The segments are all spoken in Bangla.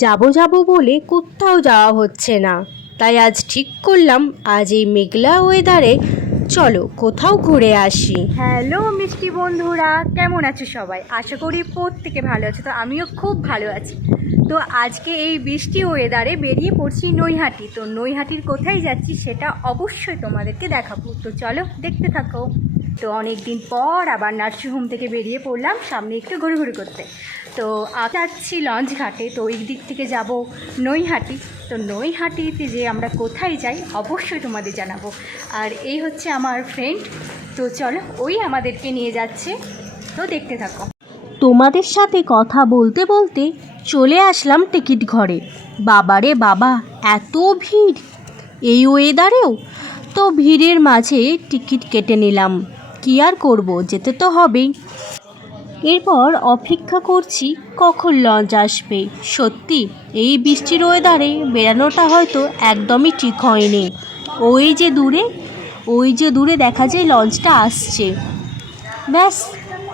যাব যাব বলে কোথাও যাওয়া হচ্ছে না। তাই আজ ঠিক করলাম, আজ এই মেঘলা ওয়েদারে চলো কোথাও ঘুরে আসি। হ্যালো মিষ্টি বন্ধুরা, কেমন আছো সবাই? আশা করি প্রত্যেকে ভালো আছে, তো আমিও খুব ভালো আছি। তো আজকে এই বৃষ্টি ওয়েদারে বেরিয়ে পড়ছি নৈহাটি। তো নৈহাটির কোথায় যাচ্ছি সেটা অবশ্যই তোমাদেরকে দেখাবো। তো চলো দেখতে থাকো। তো অনেক দিন পর আবার নার্সিংহোম থেকে বেরিয়ে পড়লাম, সামনে একটু ঘুরঘুরি করতে। তো যাচ্ছি লঞ্চ ঘাটে, তো ওই দিক থেকে যাব নৈহাটি। তো নৈহাটিতে যে আমরা কোথায় যাই, অবশ্যই তোমাদের জানাব। আর এই হচ্ছে আমার ফ্রেন্ড তো চলো ওই আমাদেরকে নিয়ে যাচ্ছে। তো দেখতে থাকো। তোমাদের সাথে কথা বলতে বলতে চলে আসলাম টিকিট ঘরে। বাবারে বাবা, এত ভিড়! এই ওয়েদারেও তো ভিড়ের মাঝে টিকিট কেটে নিলাম। কি আর করব, যেতে তো হবেই। এরপর অপেক্ষা করছি কখন লঞ্চ আসবে। সত্যি, এই বৃষ্টির ওয়েদারে বেরানোটা হয়তো একদমই ঠিক হয়নি। ওই যে দূরে, ওই যে দূরে দেখা যায় লঞ্চটা আসছে। ব্যাস,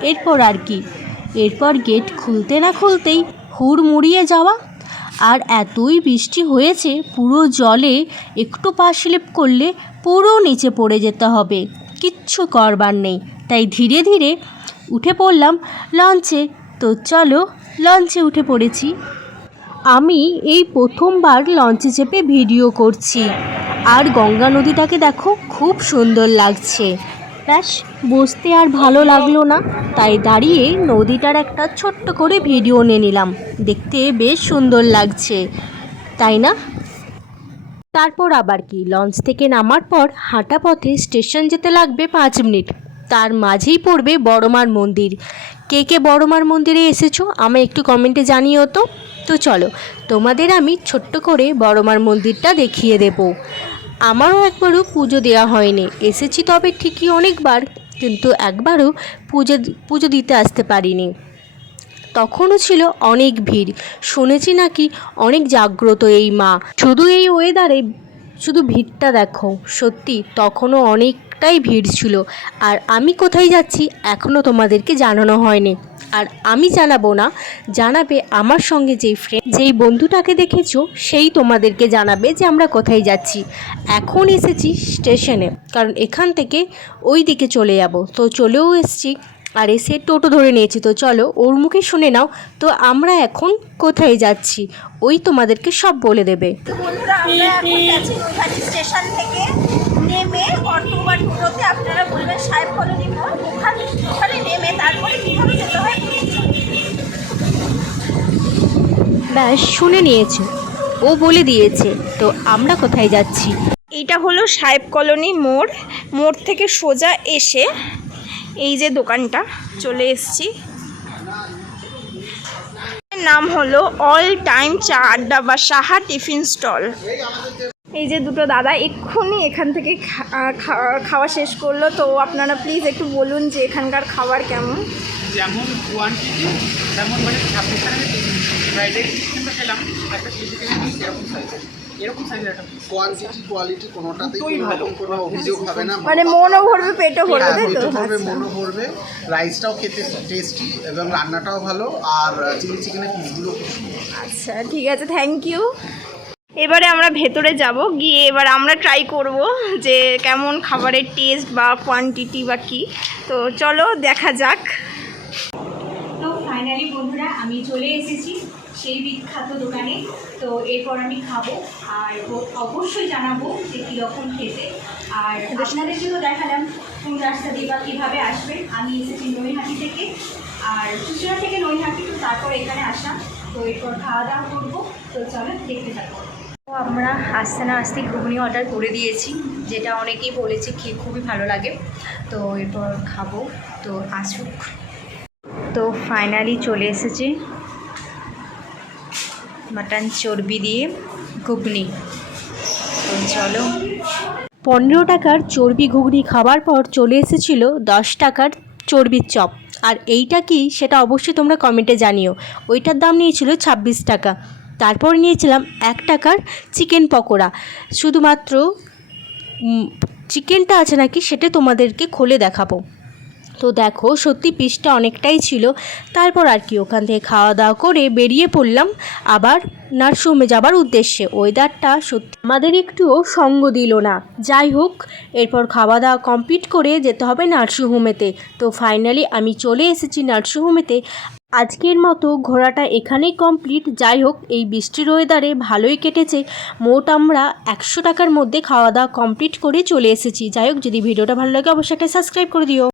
এরপর আর কি। এরপর গেট খুলতে না খুলতেই হুড় মুড়িয়ে যাওয়া। আর এতই বৃষ্টি হয়েছে, পুরো জলে একটু পা স্লিপ করলে পুরো নিচে পড়ে যেতে হবে। কিচ্ছু করবার নেই। তাই ধীরে ধীরে উঠে পড়লাম লঞ্চে। তো চলো, লঞ্চে উঠে পড়েছি। আমি এই প্রথমবার লঞ্চে চেপে ভিডিও করছি। আর গঙ্গা নদীটাকে দেখো, খুব সুন্দর লাগছে। ব্যাস, বসতে আর ভালো লাগল না। তাই দাঁড়িয়ে নদীটার একটা ছোট্ট করে ভিডিও নিয়ে নিলাম। দেখতে বেশ সুন্দর লাগছে। তাই না? তারপর আবার কি? লঞ্চ থেকে নামার পর হাঁটা পথে স্টেশন যেতে লাগবে পাঁচ মিনিট। তার মাঝেই পড়বে বড়মার মন্দির। কে কে বড়মার মন্দিরে এসেছ? আমায় একটু কমেন্টে জানিও তো। তো চলো, তোমাদের আমি ছোট্ট করে বড়মার মন্দিরটা দেখিয়ে দেব। আমারও একবারও পুজো দেওয়া হয়নি। এসেছি তবে ঠিকই অনেকবার, কিন্তু একবারও পুজো পুজো দিতে আসতে পারিনি। তখনও ছিল অনেক ভিড়। শুনেছি নাকি অনেক জাগ্রত এই মা। শুধু এই ওয়েদারে শুধু ভিড়টা দেখো। সত্যি, তখনও অনেকটাই ভিড় ছিল। আর আমি কোথায় যাচ্ছি এখনও তোমাদেরকে জানানো হয়নি। আর আমি জানাব না, জানাবে আমার সঙ্গে যেই ফ্রেন্ড যেই বন্ধুটাকে দেখেছ, সেই তোমাদেরকে জানাবে যে আমরা কোথায় যাচ্ছি। এখন এসেছি স্টেশনে কারণ এখান থেকে ওই দিকে চলে যাব। তো চলেও এসেছি। আর এসে টোটো ধরে নিয়েছি তো চলো ওর মুখে শুনে নাও। তো আমরা এখন কোথায় যাচ্ছি? ওই তোমাদেরকে সব বলে দেবে। বন্ধুরা আমরা এখন যাচ্ছি নৈহাটি স্টেশন থেকে নেমে অটো টোটোতে আপনারা বলবেন সাহেব কলোনি মোড় ওখানে ওখানে নেমে তারপরে কীভাবে যেতে হয়? ব্যাস শুনে নিয়েছে। ও বলে দিয়েছে তো আমরা কোথায় যাচ্ছি? এইটা হলো সাহেব কলোনি মোড়। মোড় থেকে সোজা এসে এই যে দোকানটা, চলে এসছি। নাম হলো অল টাইম চা আড্ডা বা সাহা টিফিন স্টল। এই যে দুটো দাদা এক্ষুনি এখান থেকে খাওয়া শেষ করল। তো আপনারা প্লিজ একটু বলুন যে এখানকার খাবার কেমন? যেমন কোয়ান্টিটি তেমন মানে ছাব্বিশ ফ্রাইড রাইস খেলাম, একটা চিলি চিকেন এরকম সাইজের একটা কোয়ান্টিটি কোয়ালিটি কোনোটাতেই কোনো ভালো। রকম কোনো অভিযোগ হবে না। মানে মনও ভরবে পেটও ভরবে হ্যাঁ, তাই তো? ভরবে আচ্ছা। মনও ভরবে। রাইসটাও খেতে টেস্টি এবং রান্নাটাও ভালো। আর চিলি চিকেনের পিসগুলো আচ্ছা ঠিক আছে থ্যাংক ইউ এবারে আমরা ভেতরে যাব গিয়ে এবার আমরা ট্রাই করব যে কেমন খাবারের টেস্ট বা কোয়ান্টিটি বা কি। তো চলো দেখা যাক। তো ফাইনালি বন্ধুরা আমি চলে এসেছি। সেই বিখ্যাত দোকানে। তো এরপর আমি খাব আর অবশ্যই জানাব যে কীরকম খেতে। আর আপনাদেরকে তো দেখালাম কোন রাস্তা দিয়ে বা কীভাবে আসবেন। আমি এসেছি নৈহাটি থেকে। আর চুচুড়া থেকে নৈহাটি তো তারপর এখানে আসা তো এরপর খাওয়া দাওয়া করব। তো চলো দেখতে থাকব তো আমরা আসতে না আসতে ঘুগনি অর্ডার করে দিয়েছি, যেটা অনেকেই বলেছে খেয়ে খুবই ভালো লাগে। তো এরপর খাব। তো আসুক। তো ফাইনালি চলে এসেছে। মাটন চর্বি দিয়ে ঘুগনি। চলো। পনেরো টাকার চর্বি ঘুগনি খাবার পর চলে এসেছিল দশ টাকার চর্বির চপ। আর এইটা কি সেটা অবশ্যই তোমরা কমেন্টে জানিও। ওইটার দাম নিয়েছিল ছাব্বিশ টাকা। তারপর নিয়েছিলাম এক টাকার চিকেন পকোড়া। শুধুমাত্র চিকেনটা আছে নাকি সেটা তোমাদেরকে খুলে দেখাবো। তো দেখো, সত্যি পিসটা অনেকটাই ছিল। তারপর আর কি, ওখান থেকে খাওয়া দাওয়া করে বেরিয়ে পড়লাম। আবার নার্সিংহোমে যাবার উদ্দেশ্যে। ওয়েদারটা সত্যি আমাদের একটুও সঙ্গ দিল না। যাই হোক, এরপর খাওয়া দাওয়া কমপ্লিট করে যেতে হবে নার্সিংহোমেতে তো ফাইনালি আমি চলে এসেছি নার্সিংহোমেতে আজকের মতো ঘোরাটা এখানেই কমপ্লিট। যাই হোক, এই বৃষ্টির ওয়েদারে ভালোই কেটেছে। মোট আমরা একশো টাকার মধ্যে খাওয়া দাওয়া কমপ্লিট করে চলে এসেছি। যাই হোক, যদি ভিডিওটা ভালো লাগে, অবশ্যই একটা সাবস্ক্রাইব করে দিও।